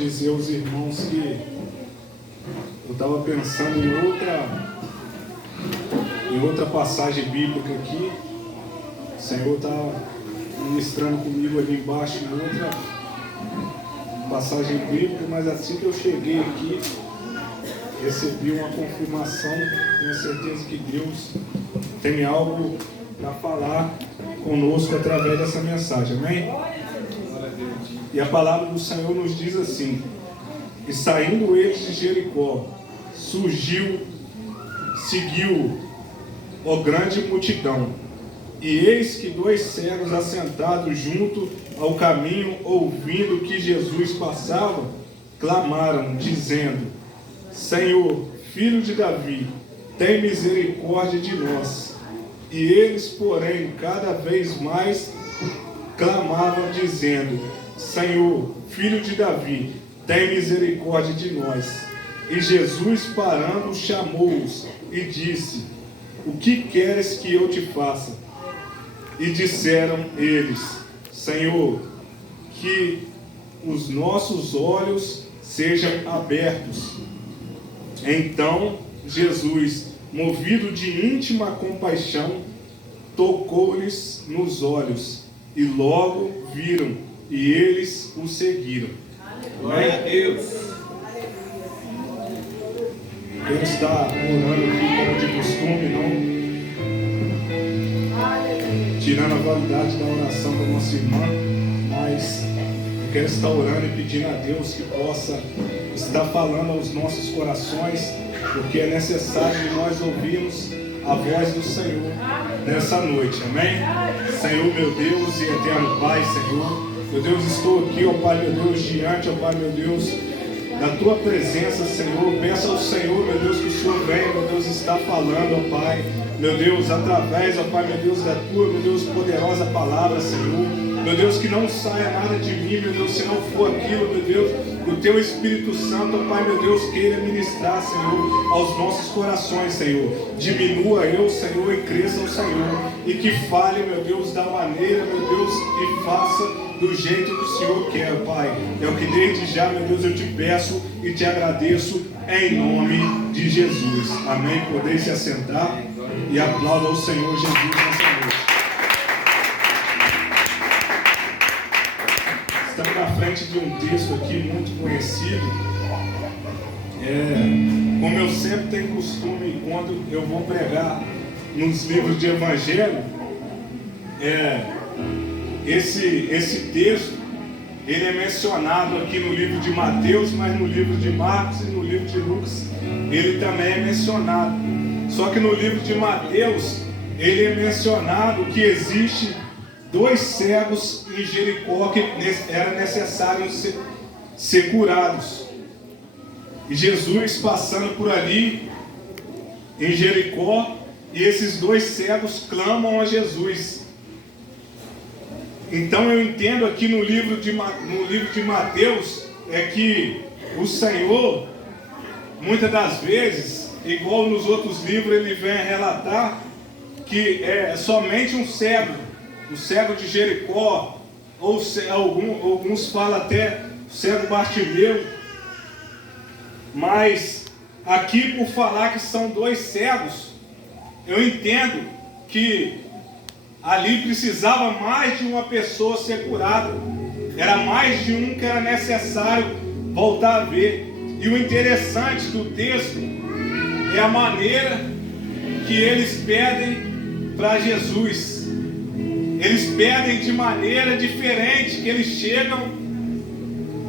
dizer aos irmãos que eu estava pensando em outra passagem bíblica aqui. O Senhor está ministrando comigo ali embaixo em outra passagem bíblica, mas assim que eu cheguei aqui, recebi uma confirmação. Tenho certeza que Deus tem algo para falar conosco através dessa mensagem, amém? E a palavra do Senhor nos diz assim: e saindo eles de Jericó, seguiu a grande multidão, e eis que 2 cegos assentados junto ao caminho, ouvindo que Jesus passava, clamaram, dizendo: Senhor, filho de Davi, tem misericórdia de nós. E eles, porém, cada vez mais clamavam, dizendo: Senhor, filho de Davi, tem misericórdia de nós. E Jesus, parando, chamou-os e disse: o que queres que eu te faça? E disseram eles: Senhor, que os nossos olhos sejam abertos. Então Jesus, movido de íntima compaixão, tocou-lhes nos olhos, e logo viram, e eles o seguiram. Glória a Deus. Ele está orando aqui como de costume, não tirando a validade da oração da nossa irmã, mas eu quero estar orando e pedindo a Deus que possa estar falando aos nossos corações, porque é necessário que nós ouvirmos a voz do Senhor nessa noite, amém? Senhor, meu Deus e eterno Pai, Senhor, meu Deus, estou aqui, ó Pai, meu Deus, diante, ó Pai, meu Deus, da Tua presença, Senhor. Peço ao Senhor, meu Deus, que o Senhor venha, meu Deus, está falando, ó Pai, meu Deus, através, ó Pai, meu Deus, da Tua, meu Deus, poderosa palavra, Senhor. Meu Deus, que não saia nada de mim, meu Deus, se não for aquilo, meu Deus, o Teu Espírito Santo, ó Pai, meu Deus, queira ministrar, Senhor, aos nossos corações, Senhor. Diminua eu, Senhor, e cresça o Senhor, e que fale, meu Deus, da maneira, meu Deus, e faça do jeito que o Senhor quer, Pai. É o que desde já, meu Deus, eu te peço e te agradeço em nome de Jesus. Amém? Podeis se assentar e aplauda ao Senhor Jesus nessa noite. Estamos na frente de um texto aqui muito conhecido. Como eu sempre tenho costume, quando eu vou pregar nos livros de Evangelho, esse texto, ele é mencionado aqui no livro de Mateus, mas no livro de Marcos e no livro de Lucas, ele também é mencionado. Só que no livro de Mateus, ele é mencionado que existe 2 cegos em Jericó que era necessário ser curados. E Jesus passando por ali, em Jericó, e esses 2 cegos clamam a Jesus. Então eu entendo aqui no livro de Mateus, que o Senhor, muitas das vezes, igual nos outros livros, ele vem relatar que é somente um cego, o cego de Jericó, ou alguns falam até o cego Bartimeu, mas aqui por falar que são 2 cegos, eu entendo que ali precisava mais de uma pessoa ser curada. Era mais de um que era necessário voltar a ver. E o interessante do texto é a maneira que eles pedem para Jesus. Eles pedem de maneira diferente, que eles chegam,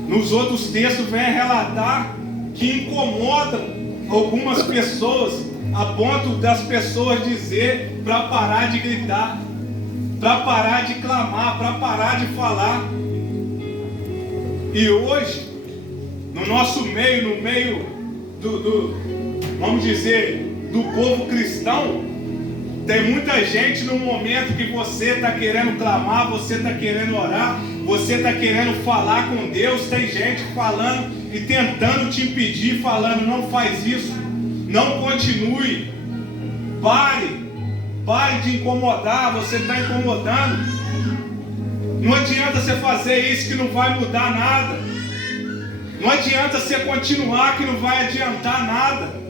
nos outros textos vem relatar que incomodam algumas pessoas, a ponto das pessoas dizer para parar de gritar, para parar de clamar, para parar de falar. E hoje, no nosso meio, no meio vamos dizer, do povo cristão, tem muita gente no momento que você está querendo clamar, você está querendo orar, você está querendo falar com Deus, tem gente falando e tentando te impedir, falando: não faz isso, não continue, pare de incomodar, você está incomodando. Não adianta você fazer isso que não vai mudar nada. Não adianta você continuar que não vai adiantar nada.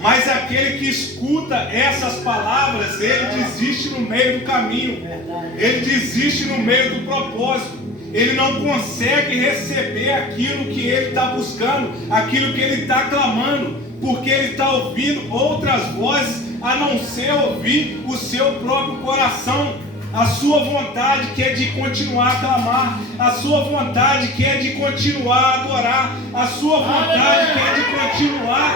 Mas aquele que escuta essas palavras, ele desiste no meio do caminho. Ele desiste no meio do propósito. Ele não consegue receber aquilo que ele está buscando, aquilo que ele está clamando, porque ele está ouvindo outras vozes, a não ser ouvir o seu próprio coração. A sua vontade que é de continuar a clamar, a sua vontade que é de continuar a adorar, a sua vontade que é de continuar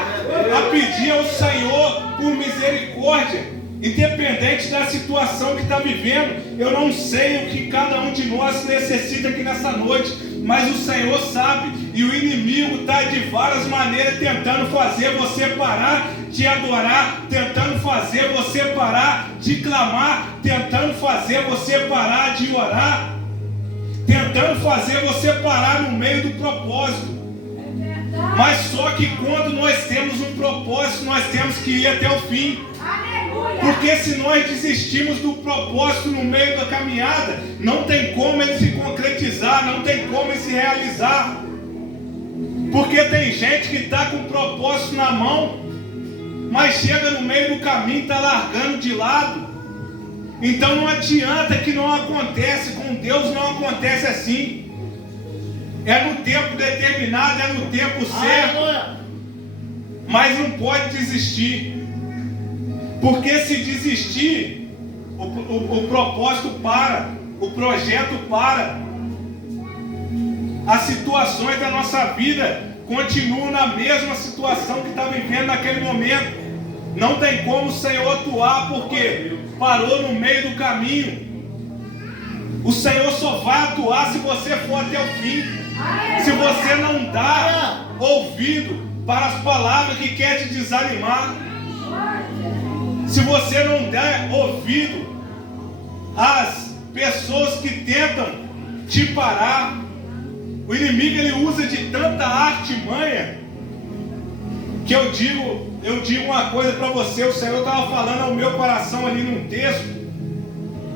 a pedir ao Senhor por misericórdia, independente da situação que está vivendo. Eu não sei o que cada um de nós necessita aqui nessa noite, mas o Senhor sabe, e o inimigo está de várias maneiras tentando fazer você parar de adorar, tentando fazer você parar de clamar, tentando fazer você parar de orar, tentando fazer você parar no meio do propósito. Mas só que quando nós temos um propósito, nós temos que ir até o fim. Porque se nós desistimos do propósito no meio da caminhada, não tem como ele se concretizar, não tem como ele se realizar. Porque tem gente que está com o propósito na mão, mas chega no meio do caminho e está largando de lado. Então não adianta que não acontece, com Deus não acontece assim. É no tempo determinado, é no tempo certo. Mas não pode desistir. Porque se desistir, o propósito para, o projeto para. As situações da nossa vida continuam na mesma situação que está vivendo naquele momento. Não tem como o Senhor atuar porque parou no meio do caminho. O Senhor só vai atuar se você for até o fim. Se você não dá ouvido para as palavras que quer te desanimar. Se você não der ouvido às pessoas que tentam te parar. O inimigo ele usa de tanta artimanha que eu digo uma coisa para você. O Senhor estava falando ao meu coração ali num texto.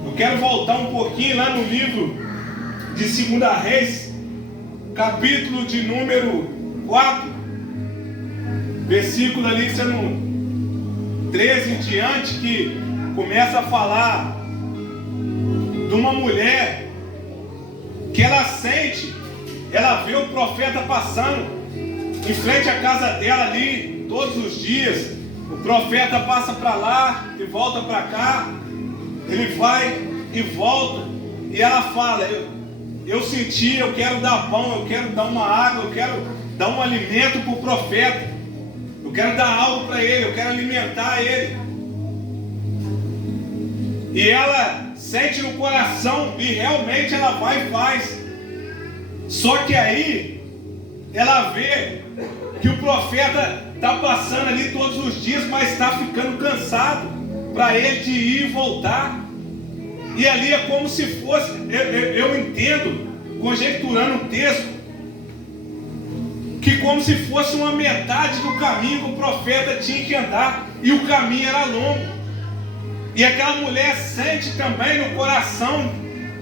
Eu quero voltar um pouquinho lá no livro de 2 Reis, capítulo de número 4, versículo ali, no 13 em diante, que começa a falar de uma mulher que ela sente. Ela vê o profeta passando em frente à casa dela ali, todos os dias. O profeta passa para lá e volta para cá. Ele vai e volta. E ela fala, eu senti, eu quero dar pão, eu quero dar uma água, eu quero dar um alimento para o profeta. Eu quero dar algo para ele, eu quero alimentar ele. E ela sente no coração e realmente ela vai e faz. Só que aí ela vê que o profeta está passando ali todos os dias, mas está ficando cansado para ele de ir e voltar. E ali é como se fosse, eu entendo, conjecturando o texto, que como se fosse uma metade do caminho que o profeta tinha que andar, e o caminho era longo. E aquela mulher sente também no coração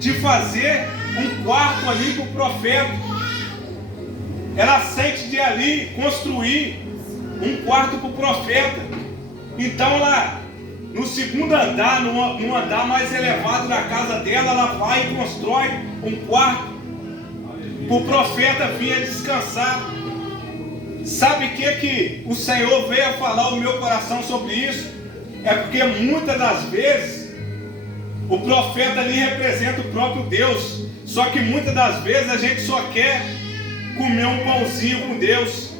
de fazer um quarto ali para o profeta. Ela sente de ali construir um quarto para o profeta. Então ela, no segundo andar, no andar mais elevado da casa dela, ela vai e constrói um quarto para o profeta vir a descansar. Sabe o que o Senhor veio a falar ao meu coração sobre isso? É porque muitas das vezes o profeta ali representa o próprio Deus. Só que muitas das vezes a gente só quer comer um pãozinho com Deus.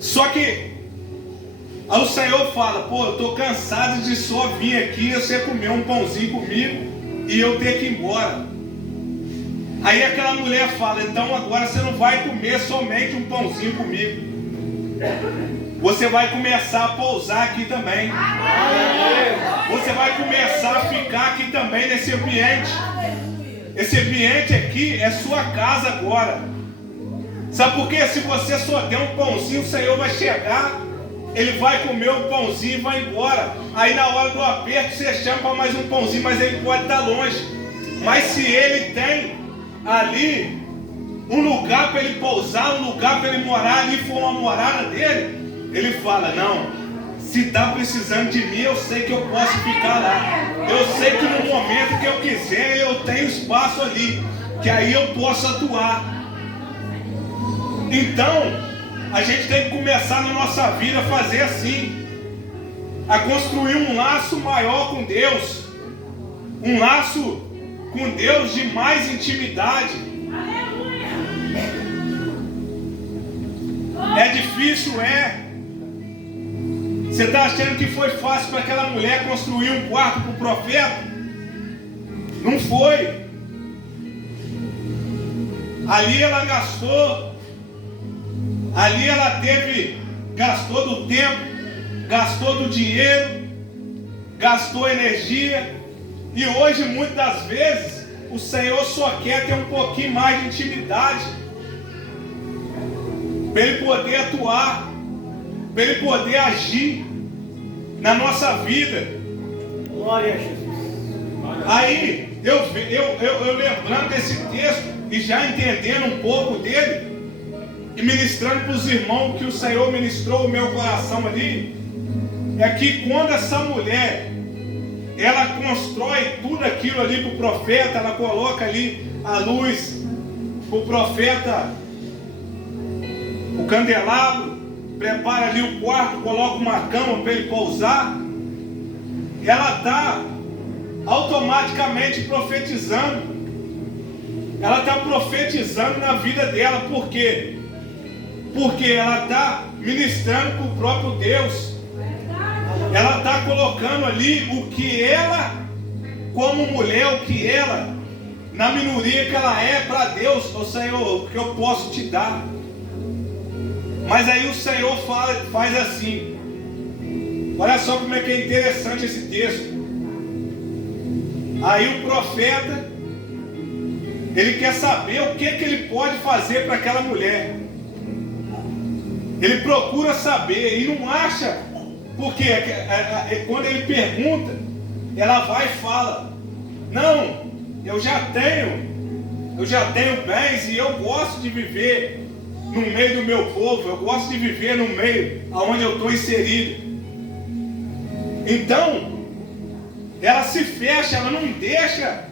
Só que o Senhor fala, eu estou cansado de só vir aqui, você comer um pãozinho comigo e eu ter que ir embora. Aí aquela mulher fala, então agora você não vai comer somente um pãozinho comigo. Você vai começar a pousar aqui também. Você vai começar a ficar aqui também nesse ambiente. Esse ambiente aqui é sua casa agora. Sabe por quê? Se você só der um pãozinho, o Senhor vai chegar, ele vai comer o pãozinho e vai embora. Aí na hora do aperto você chama para mais um pãozinho, mas ele pode estar longe. Mas se ele tem ali um lugar para ele pousar, um lugar para ele morar ali, for uma morada dele, ele fala, não, se está precisando de mim, eu sei que eu posso ficar lá. Eu sei que no momento que eu quiser, eu tenho espaço ali, que aí eu posso atuar. Então, a gente tem que começar na nossa vida a fazer assim, a construir um laço maior com Deus, um laço com Deus de mais intimidade. É difícil, é. Você está achando que foi fácil para aquela mulher construir um quarto para o profeta? Não foi. Ali ela gastou, ali ela gastou do tempo, gastou do dinheiro, gastou energia. E hoje, muitas das vezes, o Senhor só quer ter um pouquinho mais de intimidade, para Ele poder atuar, para Ele poder agir na nossa vida. Glória a Jesus. Aí, eu lembrando desse texto e já entendendo um pouco dele, e ministrando para os irmãos que o Senhor ministrou o meu coração ali, é que quando essa mulher, ela constrói tudo aquilo ali para o profeta, ela coloca ali a luz para o profeta, o candelabro, prepara ali o quarto, coloca uma cama para ele pousar, ela está automaticamente profetizando. Ela está profetizando na vida dela. Por quê? Porque ela está ministrando para o próprio Deus. Ela está colocando ali o que ela, como mulher, o que ela, na minoria que ela é para Deus. Ô Senhor, o que eu posso te dar? Mas aí o Senhor faz assim. Olha só como é que é interessante esse texto. Aí o profeta, ele quer saber o que ele pode fazer para aquela mulher. Ele procura saber e não acha, porque quando ele pergunta, ela vai e fala, não, eu já tenho bens e eu gosto de viver no meio do meu povo, eu gosto de viver no meio onde eu estou inserido. Então, ela se fecha, ela não deixa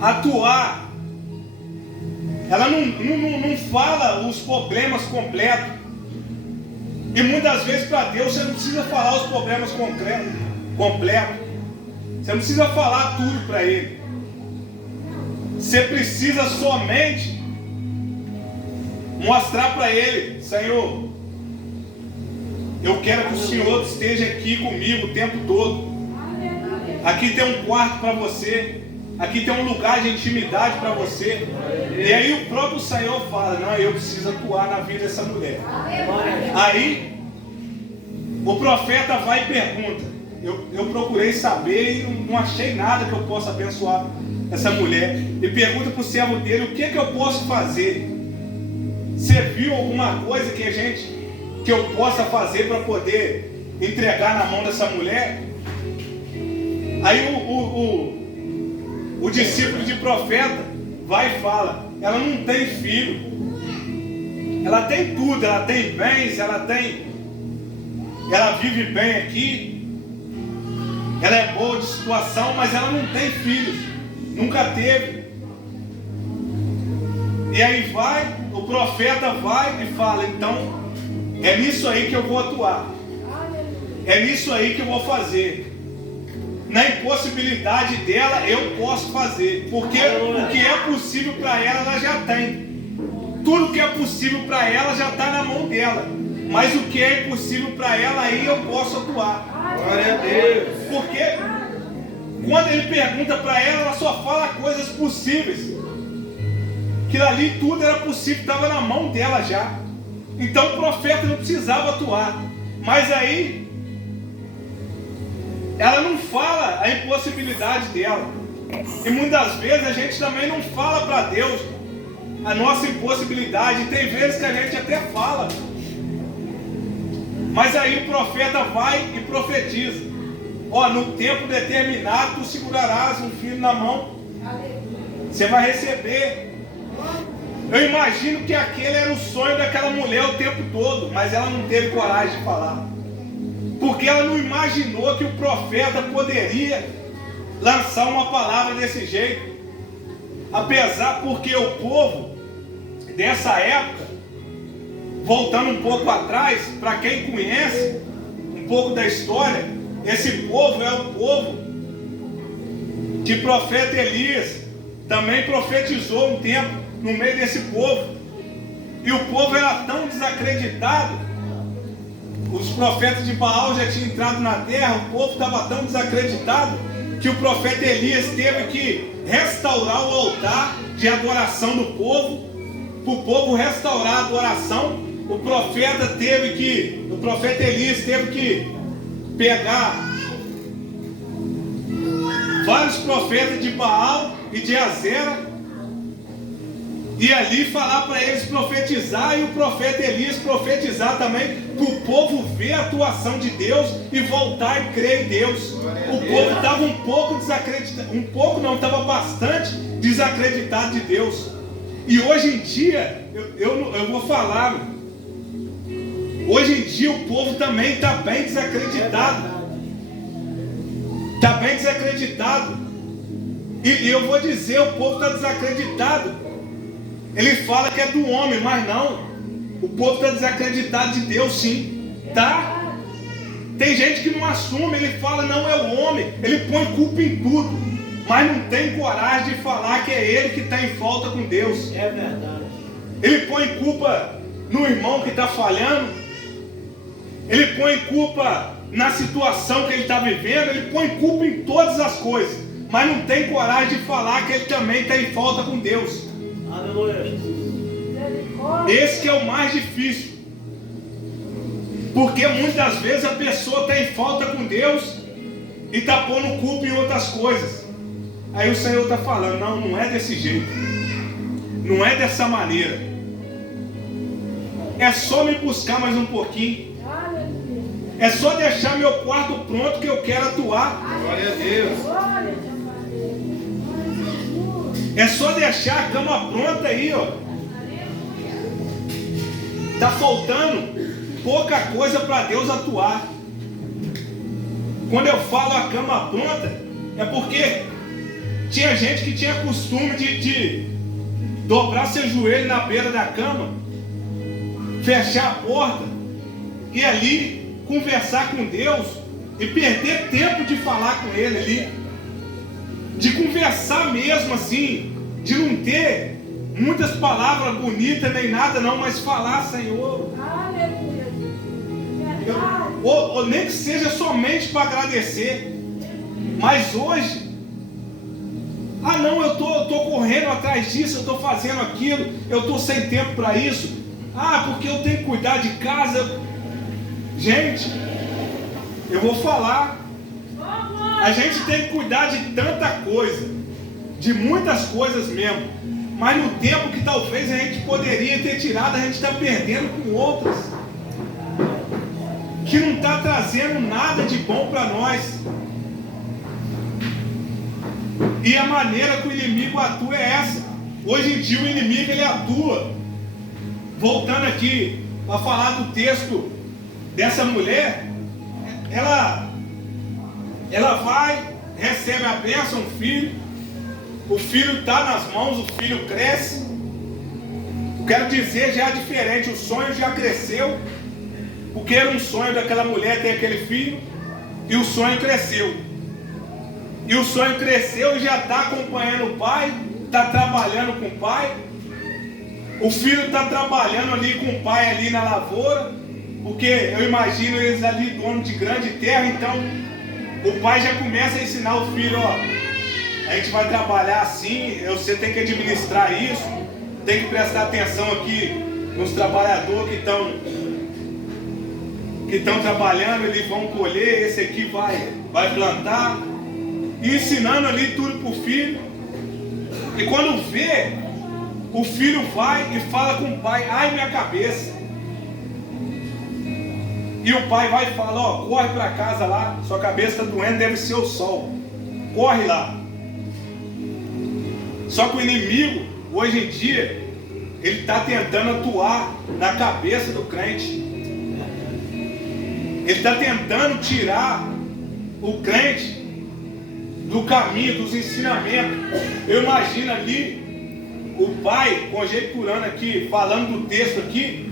atuar. Ela não fala os problemas completos. E muitas vezes para Deus você não precisa falar os problemas completos. Você não precisa falar tudo para Ele. Você precisa somente mostrar para Ele, Senhor, eu quero que o Senhor esteja aqui comigo o tempo todo. Aqui tem um quarto para você. Aqui tem um lugar de intimidade para você. E aí o próprio Senhor fala, não, eu preciso atuar na vida dessa mulher. Aí o profeta vai e pergunta, eu procurei saber e não achei nada que eu possa abençoar essa mulher. E pergunta para o servo dele, o que eu posso fazer? Você viu alguma coisa que eu possa fazer para poder entregar na mão dessa mulher? Aí o discípulo de profeta vai e fala, ela não tem filho, ela tem tudo, ela tem bens, ela vive bem aqui, ela é boa de situação, mas ela não tem filhos, nunca teve. E aí o profeta vai e fala, então é nisso aí que eu vou atuar, é nisso aí que eu vou fazer. Na impossibilidade dela, eu posso fazer. Porque o que é possível para ela já tem. Tudo que é possível para ela já está na mão dela. Mas o que é impossível para ela, aí eu posso atuar. Glória a Deus. Porque quando ele pergunta para ela, ela só fala coisas possíveis. Que ali tudo era possível, estava na mão dela já. Então o profeta não precisava atuar. Mas aí ela não fala a impossibilidade dela. E muitas vezes a gente também não fala para Deus a nossa impossibilidade. E tem vezes que a gente até fala. Mas aí o profeta vai e profetiza. Ó, no tempo determinado tu segurarás um filho na mão. Você vai receber. Eu imagino que aquele era o sonho daquela mulher o tempo todo, mas ela não teve coragem de falar. Porque ela não imaginou que o profeta poderia lançar uma palavra desse jeito. Apesar, porque o povo dessa época, voltando um pouco atrás, para quem conhece um pouco da história, esse povo é o povo que o profeta Elias também profetizou um tempo no meio desse povo. E o povo era tão desacreditado, os profetas de Baal já tinham entrado na terra, o povo estava tão desacreditado, que o profeta Elias teve que restaurar o altar de adoração do povo. Para o povo restaurar a adoração, o profeta Elias teve que pegar vários profetas de Baal e de Azera e ali falar para eles profetizar, e o profeta Elias profetizar também, para o povo ver a atuação de Deus e voltar e crer em Deus. O povo estava um pouco desacreditado, estava bastante desacreditado de Deus. E hoje em dia, eu vou falar, hoje em dia o povo também está bem desacreditado. Está bem desacreditado. E eu vou dizer, o povo está desacreditado. Ele fala que é do homem, mas não. O povo está desacreditado de Deus, sim. Tá? Tem gente que não assume, ele fala, não é o homem. Ele põe culpa em tudo, mas não tem coragem de falar que é ele que está em falta com Deus. É verdade. Ele põe culpa no irmão que está falhando. Ele põe culpa na situação que ele está vivendo. Ele põe culpa em todas as coisas, mas não tem coragem de falar que ele também está em falta com Deus. Aleluia. Esse que é o mais difícil, porque muitas vezes a pessoa está em falta com Deus e está pondo culpa em outras coisas. Aí o Senhor está falando, não é desse jeito, não é dessa maneira, é só me buscar mais um pouquinho, é só deixar meu quarto pronto que eu quero atuar. Glória a Deus. É só deixar a cama pronta aí, ó. Tá faltando pouca coisa para Deus atuar. Quando eu falo a cama pronta, é porque tinha gente que tinha costume de dobrar seu joelho na beira da cama, fechar a porta e ali conversar com Deus e perder tempo de falar com Ele ali. De conversar mesmo assim, de não ter muitas palavras bonitas nem nada não, mas falar, Senhor, ou nem que seja somente para agradecer. Mas hoje, não, eu tô correndo atrás disso, eu estou fazendo aquilo, eu estou sem tempo para isso, porque eu tenho que cuidar de casa. Gente, eu vou falar, a gente tem que cuidar de tanta coisa, de muitas coisas mesmo, mas no tempo que talvez a gente poderia ter tirado, a gente está perdendo com outras, que não está trazendo nada de bom para nós. E a maneira que o inimigo atua é essa. Hoje em dia o inimigo ele atua. Voltando aqui para falar do texto dessa mulher, ela vai, recebe a bênção, um filho, o filho está nas mãos, o filho cresce. Quero dizer, já é diferente, o sonho já cresceu, porque era um sonho daquela mulher ter aquele filho, e o sonho cresceu. E o sonho cresceu e já está acompanhando o pai, está trabalhando com o pai. O filho está trabalhando ali com o pai ali na lavoura, porque eu imagino eles ali dono de grande terra, então o pai já começa a ensinar o filho, a gente vai trabalhar assim, você tem que administrar isso, tem que prestar atenção aqui nos trabalhadores que estão trabalhando, eles vão colher, esse aqui vai plantar, e ensinando ali tudo para o filho. E quando vê, o filho vai e fala com o pai, ai minha cabeça. E o pai vai e fala, corre para casa lá, sua cabeça está doendo, deve ser o sol, corre lá. Só que o inimigo, hoje em dia, ele está tentando atuar na cabeça do crente. Ele está tentando tirar o crente do caminho, dos ensinamentos. Eu imagino ali o pai, conjecturando aqui, falando do texto aqui,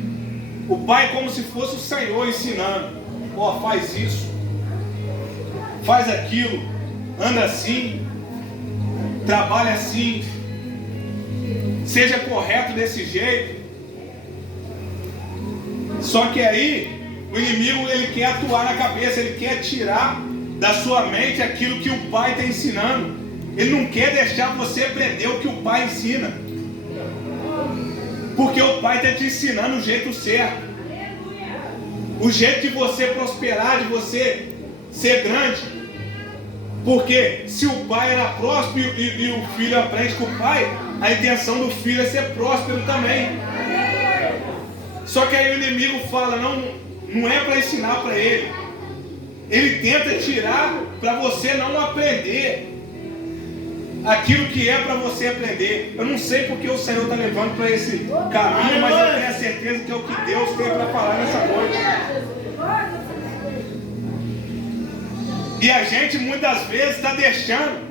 o pai como se fosse o Senhor ensinando. Ó, faz isso, faz aquilo, anda assim, trabalha assim, seja correto desse jeito. Só que aí o inimigo, ele quer atuar na cabeça, ele quer tirar da sua mente aquilo que o pai está ensinando. Ele não quer deixar você aprender o que o pai ensina, porque o pai está te ensinando o jeito certo, o jeito de você prosperar, de você ser grande. Porque se o pai era próspero e o filho aprende com o pai, a intenção do filho é ser próspero também. Só que aí o inimigo fala, não é para ensinar para ele. Ele tenta tirar para você não aprender aquilo que é para você aprender. Eu não sei porque o Senhor está levando para esse caminho, mas eu tenho a certeza que é o que Deus tem para falar nessa noite. E a gente muitas vezes está deixando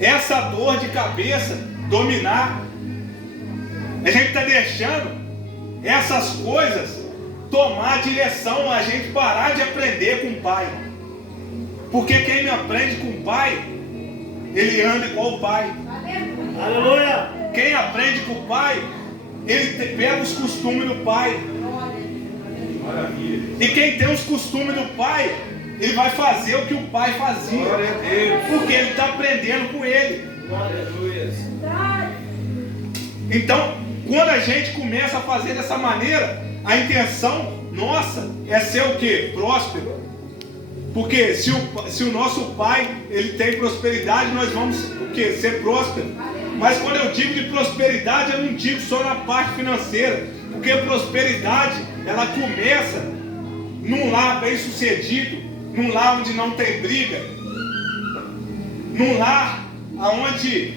essa dor de cabeça dominar. A gente está deixando essas coisas tomar a direção, a gente parar de aprender com o pai. Porque quem não aprende com o pai, ele anda igual o pai. Aleluia! Quem aprende com o pai, ele pega os costumes do pai. E quem tem os costumes do pai, ele vai fazer o que o pai fazia. Porque ele está aprendendo com ele. Então, quando a gente começa a fazer dessa maneira, a intenção nossa é ser o quê? Próspero. Porque se o nosso pai, ele tem prosperidade, nós vamos o quê? Ser próspero. Mas quando eu digo de prosperidade, eu não digo só na parte financeira. Porque prosperidade, ela começa num lar bem sucedido, num lar onde não tem briga, num lar onde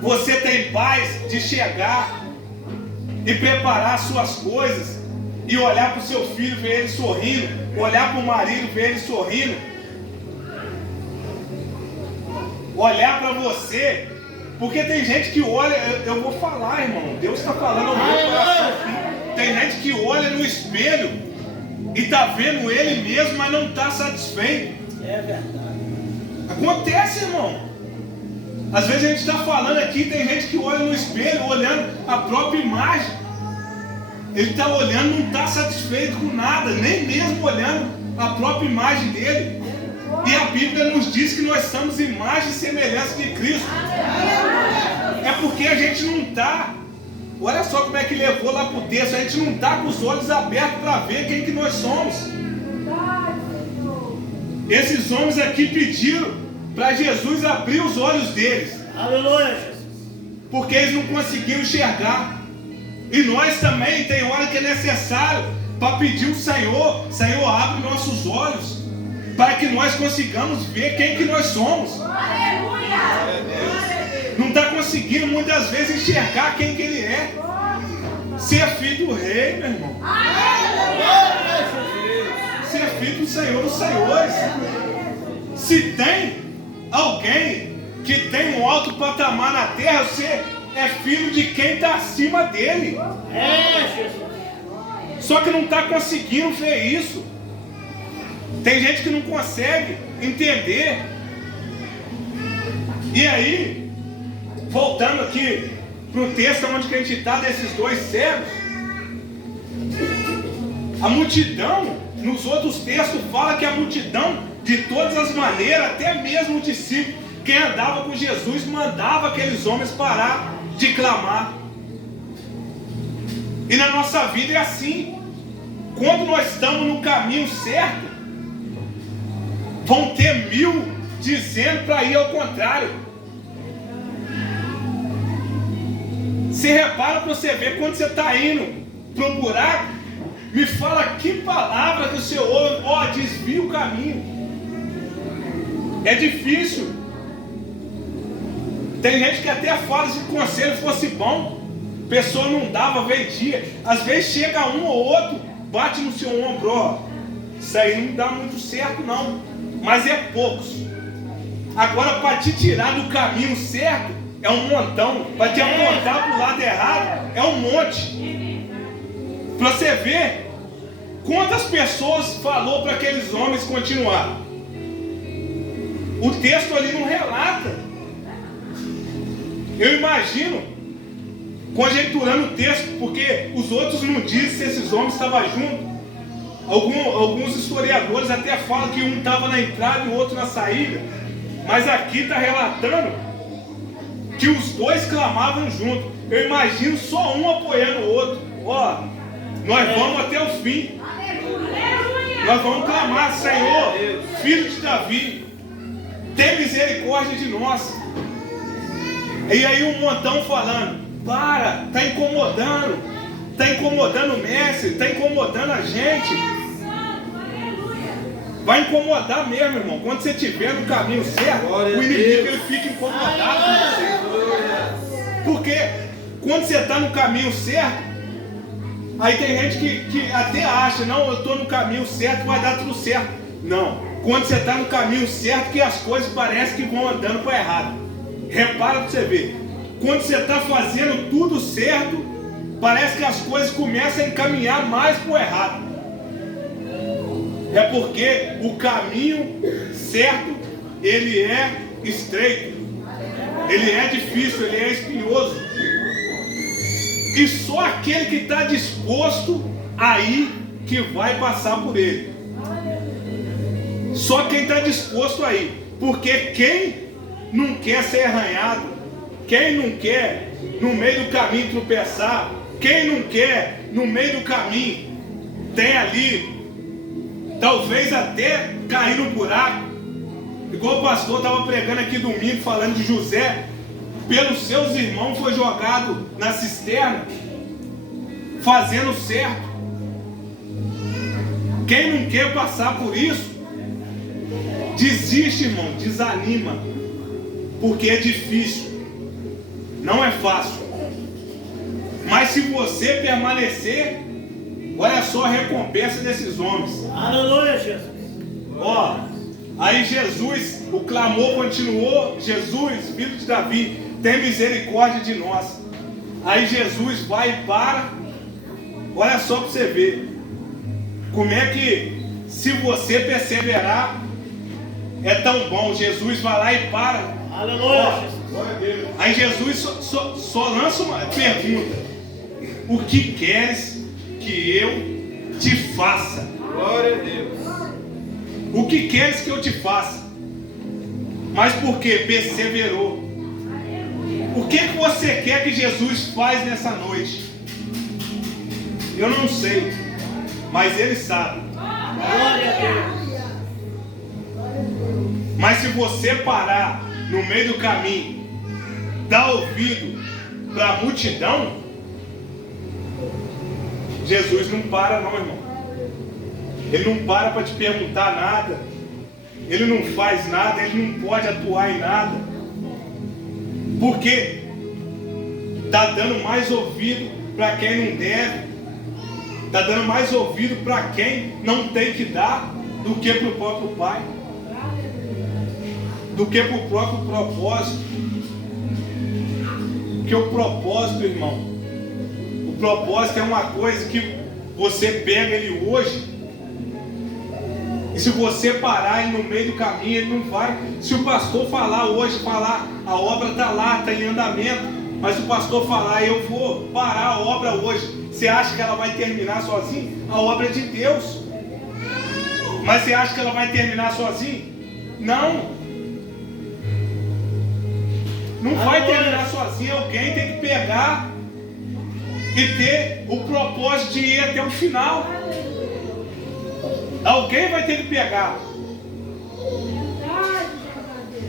você tem paz de chegar e preparar suas coisas e olhar para o seu filho, ver ele sorrindo, olhar para o marido, ver ele sorrindo, olhar para você, porque tem gente que olha, eu vou falar, irmão, Deus está falando ao meu coração aqui. Tem gente que olha no espelho e está vendo ele mesmo, mas não está satisfeito. É verdade. Acontece, irmão. Às vezes a gente está falando aqui, tem gente que olha no espelho, olhando a própria imagem. Ele está olhando, não está satisfeito com nada, nem mesmo olhando a própria imagem dele. E a Bíblia nos diz que nós somos imagem e semelhança de Cristo. É porque a gente não está, olha só como é que levou lá para o texto, a gente não está com os olhos abertos para ver quem que nós somos. Esses homens aqui pediram para Jesus abrir os olhos deles. Aleluia, Jesus. Porque eles não conseguiam enxergar. E nós também tem hora que é necessário para pedir o Senhor, Senhor, abre nossos olhos, para que nós consigamos ver quem que nós somos. Aleluia! Não está conseguindo muitas vezes enxergar quem que Ele é. Ser filho do rei, meu irmão. Ser filho do Senhor dos Senhores. Se tem alguém que tem um alto patamar na terra, você é filho de quem está acima dele. É, Jesus. Só que não está conseguindo ver isso. Tem gente que não consegue entender. E aí, voltando aqui para o texto onde a gente está desses dois cegos, a multidão, nos outros textos fala que a multidão, de todas as maneiras, até mesmo o discípulo, quem andava com Jesus, mandava aqueles homens parar de clamar. E na nossa vida é assim. Quando nós estamos no caminho certo, vão ter 1000 dizendo para ir ao contrário. Você repara para você ver, quando você está indo para o buraco, me fala que palavra que o Senhor ouve, ó, desvia o caminho. É difícil. Tem gente que até fala se o conselho fosse bom, A pessoa não dava, vendia. Às vezes chega um ou outro, bate no seu ombro, ó. Isso aí não dá muito certo não. Mas é poucos. Agora para te tirar do caminho certo, é um montão. Para te apontar para o lado errado, é um monte. Para você ver quantas pessoas falou para aqueles homens continuar. O texto ali não relata. Eu imagino, conjecturando o texto, porque os outros não dizem se esses homens estavam juntos. Alguns historiadores até falam que um estava na entrada e o outro na saída. Mas aqui está relatando que os dois clamavam juntos. Eu imagino só um apoiando o outro. Ó, nós vamos até o fim. Nós vamos clamar, Senhor, Filho de Davi, tem misericórdia de nós. E aí um montão falando, está incomodando o mestre, está incomodando a gente. Vai incomodar mesmo, irmão. Quando você estiver no caminho certo, o inimigo ele fica incomodado com você. Porque quando você está no caminho certo, aí tem gente que até acha, não, eu estou no caminho certo, vai dar tudo certo. Não. Quando você está no caminho certo, que as coisas parecem que vão andando para errado. Repara para você ver. Quando você está fazendo tudo certo, parece que as coisas começam a encaminhar mais para o errado. É porque o caminho certo, ele é estreito, ele é difícil, ele é espinhoso. E só aquele que está disposto aí que vai passar por ele. Só quem está disposto aí. Porque quem não quer ser arranhado, quem não quer no meio do caminho tropeçar, quem não quer no meio do caminho tem ali talvez até cair no buraco. Igual o pastor estava pregando aqui domingo, falando de José, pelos seus irmãos foi jogado na cisterna, fazendo certo. Quem não quer passar por isso, desiste, irmão, desanima, porque é difícil, não é fácil. Mas se você permanecer, olha só a recompensa desses homens. Aleluia, Jesus. Ó, aí Jesus, o clamor continuou. Jesus, Filho de Davi, tem misericórdia de nós. Aí Jesus vai e para. Olha só para você ver como é que, se você perseverar, é tão bom. Jesus vai lá e para. Aleluia, Jesus. Aí Jesus só lança uma pergunta: o que queres que eu te faça? Glória a Deus. O que queres que eu te faça? Mas por que? Perseverou. O que você quer que Jesus faz nessa noite? Eu não sei, mas Ele sabe. Glória a Deus. Mas se você parar no meio do caminho, dar ouvido para a multidão, Jesus não para não, irmão. Ele não para te perguntar nada. Ele não faz nada, ele não pode atuar em nada. Porque está dando mais ouvido para quem não deve. Está dando mais ouvido para quem não tem que dar do que para o próprio Pai. Do que para o próprio propósito. Porque o propósito, irmão, o propósito é uma coisa que você pega ele hoje, e se você parar ele no meio do caminho, ele não vai. Se o pastor falar hoje, a obra está lá, está em andamento, mas se o pastor falar, eu vou parar a obra hoje, você acha que ela vai terminar sozinha? A obra é de Deus. Mas você acha que ela vai terminar sozinha? Não. Não vai terminar sozinha. Alguém tem que pegar e ter o propósito de ir até o final. Alguém vai ter que pegar.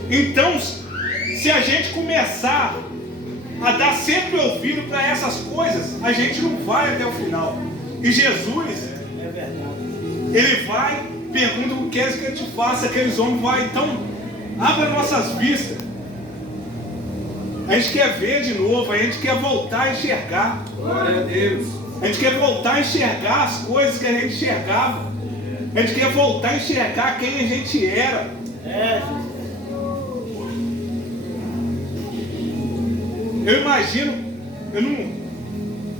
Então, se a gente começar a dar sempre ouvido para essas coisas, a gente não vai até o final. E Jesus, Ele vai, pergunta o que queres que eu te faça. Aqueles homens vão, então, abra nossas vistas. A gente quer ver de novo, a gente quer voltar a enxergar. Glória a Deus. A gente quer voltar a enxergar as coisas que a gente enxergava. A gente quer voltar a enxergar quem a gente era. Eu imagino,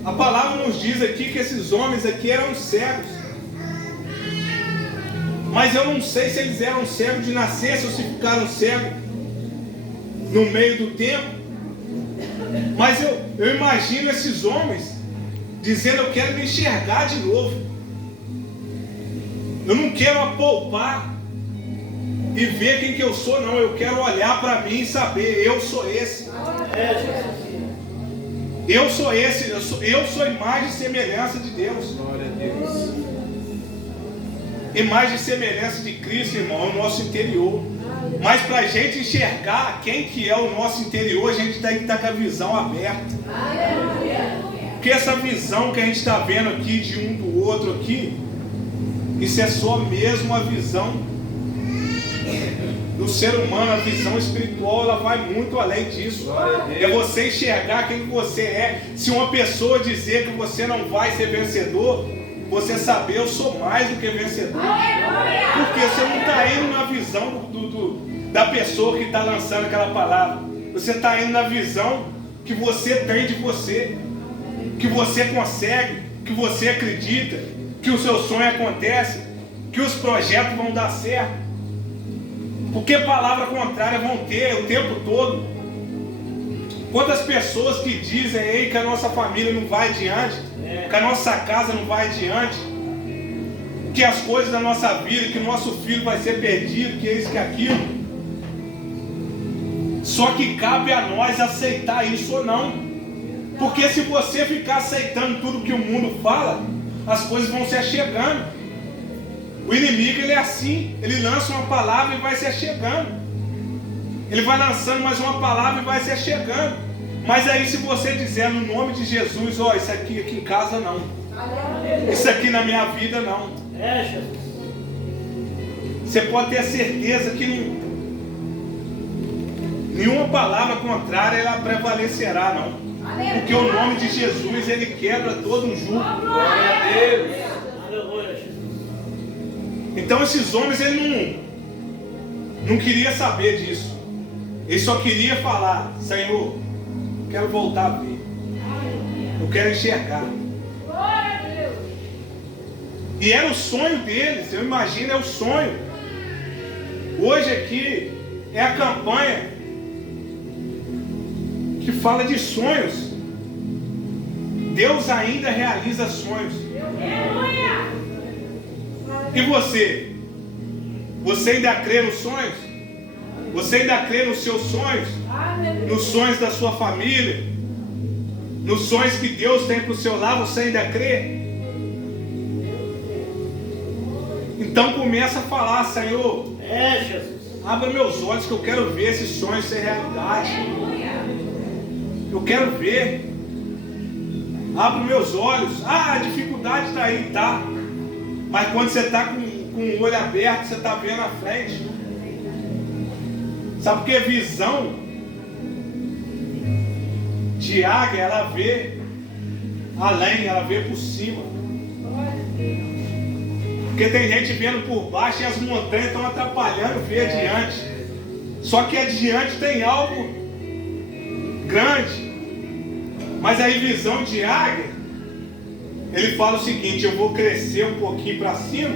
a palavra nos diz aqui que esses homens aqui eram cegos. Mas eu não sei se eles eram cegos de nascença ou se ficaram cegos no meio do tempo. Mas eu imagino esses homens dizendo: eu quero me enxergar de novo. Eu não quero apalpar e ver quem que eu sou, não. Eu quero olhar para mim e saber: eu sou esse. Eu sou esse. Eu sou imagem e semelhança de Deus. Glória a Deus. Imagem e semelhança de Cristo, irmão, é o nosso interior. Mas para a gente enxergar quem que é o nosso interior, a gente tem que estar com a visão aberta. Porque essa visão que a gente está vendo aqui de um do outro aqui, isso é só mesmo a visão do ser humano. A visão espiritual, ela vai muito além disso. É você enxergar quem você é. Se uma pessoa dizer que você não vai ser vencedor, você saber: eu sou mais do que vencedor. Porque você não está indo na visão da pessoa que está lançando aquela palavra. Você está indo na visão que você tem de você, que você consegue, que você acredita, que o seu sonho acontece, que os projetos vão dar certo. Porque palavra contrária vão ter o tempo todo. Quantas pessoas que dizem aí que a nossa família não vai adiante, que a nossa casa não vai adiante, que as coisas da nossa vida, que o nosso filho vai ser perdido, que isso, que aquilo. Só que cabe a nós aceitar isso ou não. Porque se você ficar aceitando tudo que o mundo fala, as coisas vão se achegando. O inimigo, ele é assim. Ele lança uma palavra e vai se achegando. Ele vai lançando mais uma palavra e vai se achegando. Mas aí, se você dizer no nome de Jesus: ó, isso aqui em casa não, isso aqui na minha vida não, você pode ter certeza que nenhuma palavra contrária ela prevalecerá, não. Porque o nome de Jesus, ele quebra todo um jugo. Glória a Deus. Então esses homens, ele não queria saber disso. Ele só queria falar: Senhor, eu quero voltar a ver, eu quero enxergar. E era o sonho deles. Eu imagino, é o sonho. Hoje aqui é a campanha que fala de sonhos. Deus ainda realiza sonhos. E você? Você ainda crê nos sonhos? Você ainda crê nos seus sonhos? Nos sonhos da sua família? Nos sonhos que Deus tem para o seu lado, você ainda crê? Então começa a falar: Senhor, abra meus olhos que eu quero ver esses sonhos ser realidade. Eu quero ver. Abra meus olhos. A dificuldade está aí, tá? Mas quando você está com o olho aberto, você está vendo à frente. Sabe por que visão de águia, ela vê além, ela vê por cima. Porque tem gente vendo por baixo e as montanhas estão atrapalhando ver adiante. Só que adiante tem algo grande. Mas aí visão de águia, ele fala o seguinte: eu vou crescer um pouquinho para cima,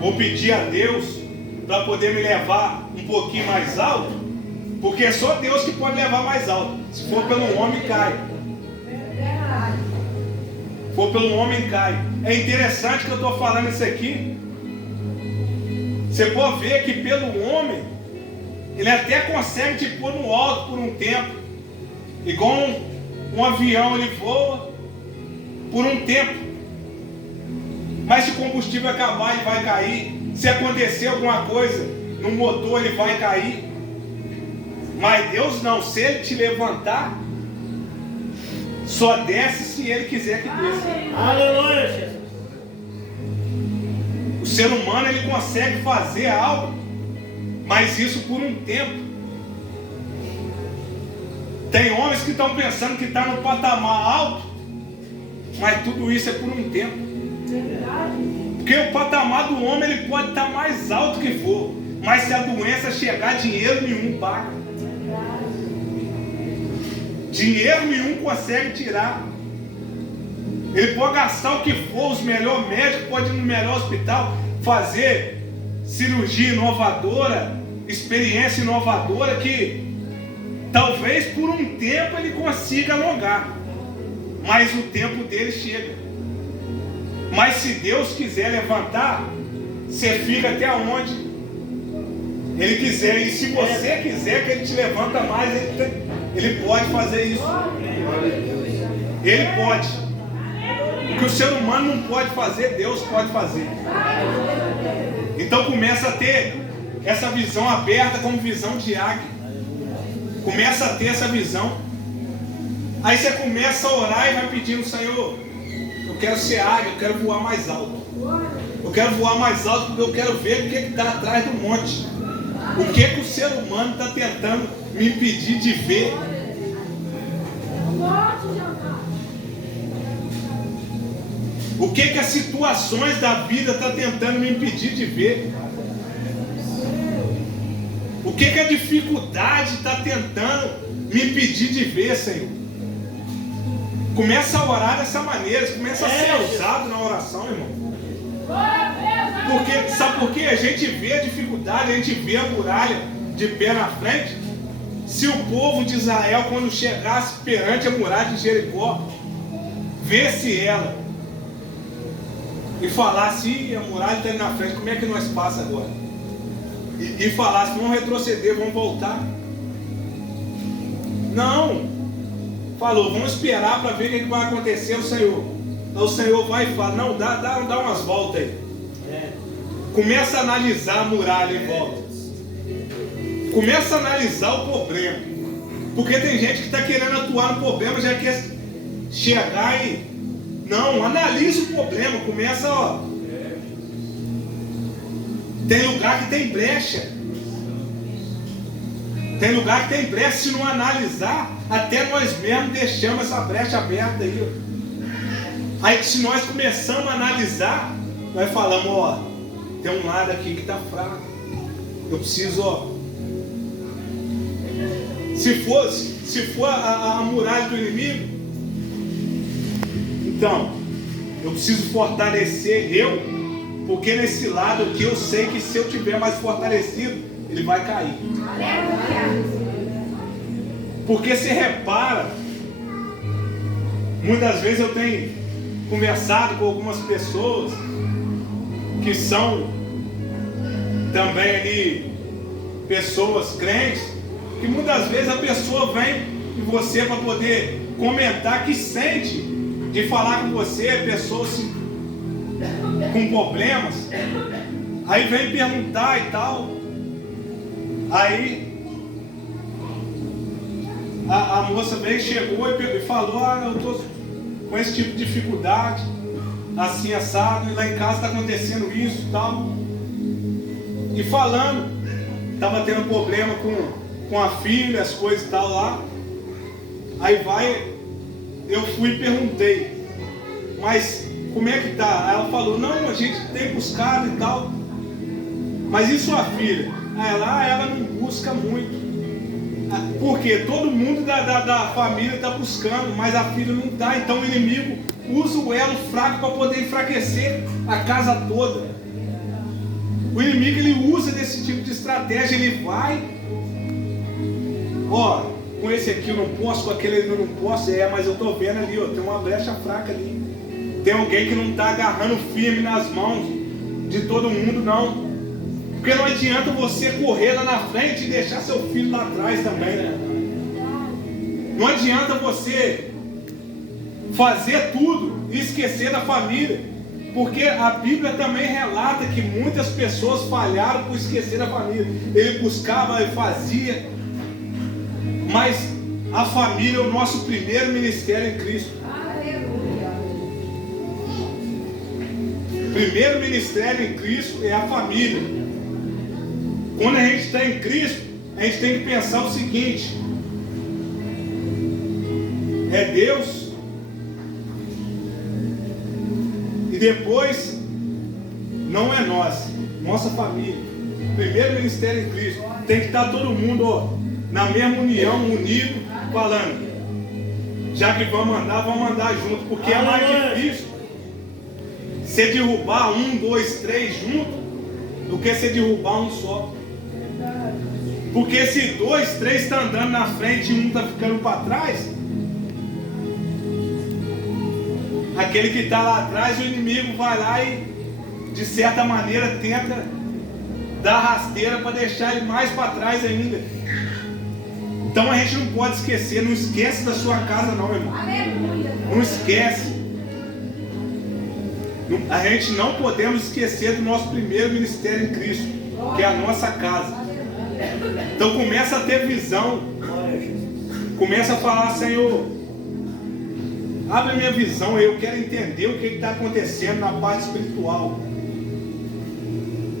vou pedir a Deus para poder me levar um pouquinho mais alto, porque é só Deus que pode levar mais alto. Se for pelo homem, cai. Se for pelo homem, cai. É interessante que eu estou falando isso aqui. Você pode ver que pelo homem, ele até consegue te pôr no alto por um tempo. Igual um avião, ele voa por um tempo. Mas se o combustível acabar, ele vai cair. Se acontecer alguma coisa no motor, ele vai cair. Mas Deus não. Se Ele te levantar, só desce se Ele quiser que desça. Aleluia, Jesus. O ser humano, ele consegue fazer algo, mas isso por um tempo. Tem homens que estão pensando que está no patamar alto, mas tudo isso é por um tempo. Porque o patamar do homem ele pode estar mais alto que for, mas se a doença chegar, dinheiro nenhum paga. Dinheiro nenhum consegue tirar. Ele pode gastar o que for, os melhores médicos podem ir no melhor hospital, fazer cirurgia inovadora, experiência inovadora, que talvez por um tempo ele consiga alongar, mas o tempo dele chega. Mas se Deus quiser levantar, você fica até onde Ele quiser. E se você quiser que Ele te levanta mais, Ele pode fazer isso. Ele pode. O que o ser humano não pode fazer, Deus pode fazer. Então começa a ter essa visão aberta como visão de águia. Começa a ter essa visão. Aí você começa a orar e vai pedindo: Senhor, eu quero ser águia, eu quero voar mais alto. Eu quero voar mais alto porque eu quero ver o que está atrás do monte. O que o ser humano está tentando me impedir de ver. O que as situações da vida estão tentando me impedir de ver. O que a dificuldade está tentando me impedir de ver, Senhor. Começa a orar dessa maneira, começa a ser usado na oração, irmão. Porque, sabe por quê? A gente vê a dificuldade, a gente vê a muralha de pé na frente. Se o povo de Israel, quando chegasse perante a muralha de Jericó, vê-se ela e falasse: a muralha está ali na frente, como é que nós passa agora? E falasse: vamos retroceder, vamos voltar. Não. Falou: vamos esperar para ver o que vai acontecer. O Senhor vai e fala: não, dá umas voltas aí. Começa a analisar a muralha em volta. Começa a analisar o problema. Porque tem gente que está querendo atuar no problema, já quer chegar e... Não, analisa o problema. Começa, ó. Tem lugar que tem brecha. Tem lugar que tem brecha. Se não analisar, até nós mesmos deixamos essa brecha aberta aí, ó. Aí se nós começamos a analisar, nós falamos: ó, tem um lado aqui que está fraco. Eu preciso, ó. Se for a muralha do inimigo, então eu preciso fortalecer eu, porque nesse lado aqui eu sei que se eu tiver mais fortalecido, ele vai cair. Porque se repara, muitas vezes eu tenho conversado com algumas pessoas que são também ali pessoas crentes, que muitas vezes a pessoa vem em você para poder comentar que sente de falar com você, pessoas com problemas, aí vem perguntar e tal. Aí a moça veio, chegou e falou: eu estou com esse tipo de dificuldade, assim assado, e lá em casa está acontecendo isso e tal. E falando, estava tendo problema com a filha, as coisas e tal lá. Aí eu fui e perguntei: mas como é que tá? Aí ela falou: não, a gente tem buscado e tal. Mas e sua filha? Ela não busca muito. Porque todo mundo da família está buscando, mas a filha não está. Então o inimigo usa o elo fraco para poder enfraquecer a casa toda. O inimigo ele usa desse tipo de estratégia. Ele vai, ó, com esse aqui eu não posso, com aquele eu não posso. Mas eu estou vendo ali, ó, tem uma brecha fraca ali. Tem alguém que não está agarrando firme nas mãos de todo mundo, não. Porque não adianta você correr lá na frente e deixar seu filho lá atrás também, né? Não adianta você fazer tudo e esquecer da família. Porque a Bíblia também relata que muitas pessoas falharam por esquecer da família. Ele buscava e fazia. Mas a família é o nosso primeiro ministério em Cristo. O primeiro ministério em Cristo é a família. Quando a gente está em Cristo, a gente tem que pensar o seguinte: é Deus. E depois, não é nós, nossa família. Primeiro ministério em Cristo. Tem que estar todo mundo, ó, na mesma união, unido, falando. Já que vamos andar junto, porque é mais difícil você derrubar 1, 2, 3 juntos do que você derrubar um só. Porque se 2, 3 estão andando na frente e um está ficando para trás, aquele que está lá atrás, o inimigo vai lá e de certa maneira tenta dar rasteira para deixar ele mais para trás ainda. Então a gente não pode esquecer, não esquece da sua casa não, irmão. Não esquece. A gente não podemos esquecer do nosso primeiro ministério em Cristo, que é a nossa casa. Então começa a ter visão. Começa a falar, Senhor, abre a minha visão, eu quero entender o que está acontecendo na parte espiritual.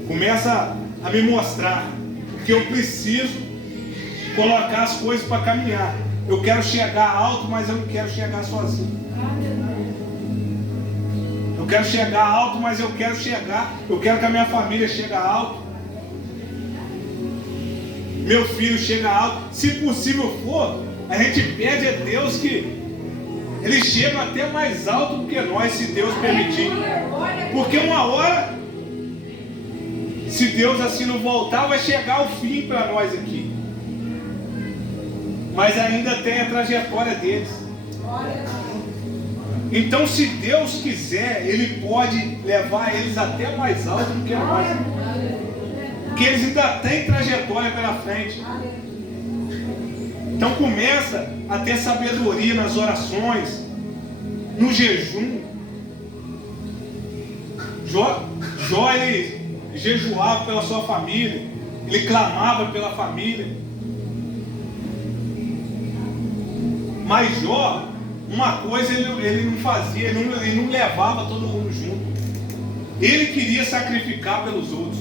Começa a me mostrar que eu preciso colocar as coisas para caminhar. Eu quero chegar alto, mas eu não quero chegar sozinho. Eu quero chegar alto, mas eu quero que a minha família chegue alto. Meu filho chega alto. Se possível for, a gente pede a Deus que eles chegam até mais alto do que nós, se Deus permitir. Porque uma hora, se Deus assim não voltar, vai chegar o fim para nós aqui. Mas ainda tem a trajetória deles. Então, se Deus quiser, Ele pode levar eles até mais alto do que nós. Porque eles ainda têm trajetória pela frente. Então começa a ter sabedoria nas orações, no jejum. Jó ele jejuava pela sua família, ele clamava pela família. Mas Jó, uma coisa ele não fazia, ele não levava todo mundo junto. Ele queria sacrificar pelos outros.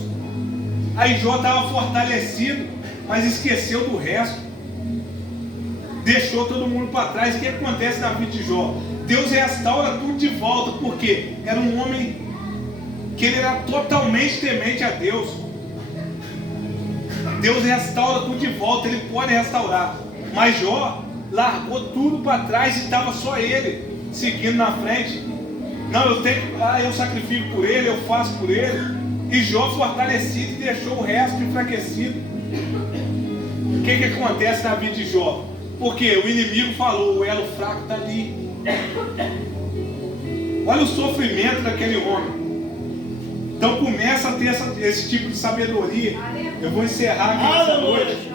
Aí Jó estava fortalecido, mas esqueceu do resto. Deixou todo mundo para trás. O que acontece na vida de Jó? Deus restaura tudo de volta, porque era um homem que ele era totalmente temente a Deus. Deus restaura tudo de volta, Ele pode restaurar. Mas Jó largou tudo para trás e estava só ele seguindo na frente. Não, eu sacrifico por ele, eu faço por ele. E Jó fortalecido e deixou o resto enfraquecido. O que acontece na vida de Jó? Porque o inimigo falou, o elo fraco está ali. Olha o sofrimento daquele homem. Então começa a ter esse tipo de sabedoria. Eu vou encerrar aqui essa noite.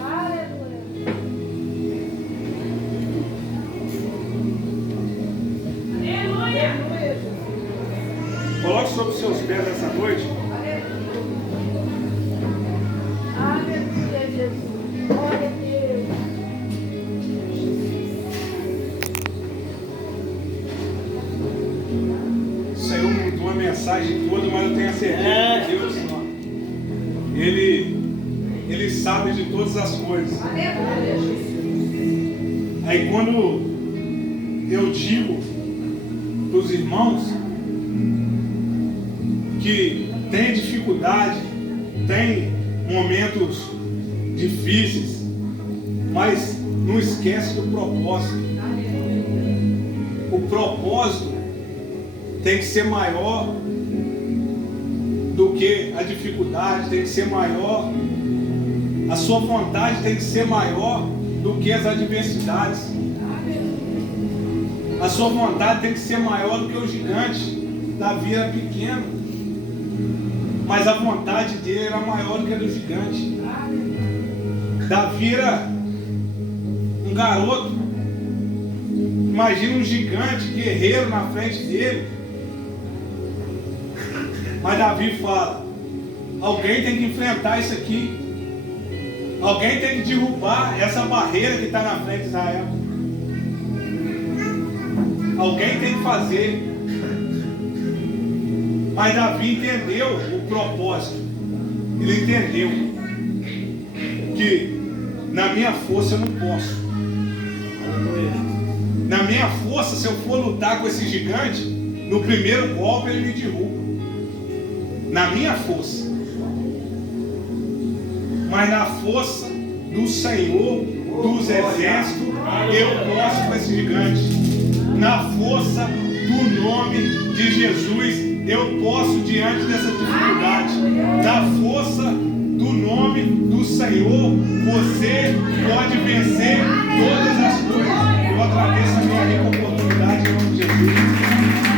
Coloque sobre os seus pés essa noite. Aleluia, Jesus. Glória a Deus. O Senhor mudou a mensagem toda, mas eu tenho a certeza que Deus, Ele sabe de todas as coisas. Aleluia, Jesus. Aí quando eu digo para os irmãos que tem dificuldade, tem momentos difíceis, mas não esquece do propósito. O propósito tem que ser maior do que a dificuldade, tem que ser maior, a sua vontade tem que ser maior do que as adversidades. A sua vontade tem que ser maior do que o gigante. Davi era pequeno, mas a vontade dele era maior do que a do gigante. Davi era um garoto. Imagina um gigante, guerreiro na frente dele. Mas Davi fala, alguém tem que enfrentar isso aqui. Alguém tem que derrubar essa barreira que está na frente de Israel. Alguém tem que fazer. Mas Davi entendeu o propósito. Ele entendeu que na minha força eu não posso. Na minha minha força, se eu for lutar com esse gigante, no primeiro golpe ele me derruba. Na minha força. Mas na força do Senhor dos Exércitos, eu posso com esse gigante. Na força do nome de Jesus, eu posso diante dessa dificuldade. Na força do nome do Senhor, você pode vencer todas as coisas. Eu agradeço a minha rica oportunidade em nome de Jesus.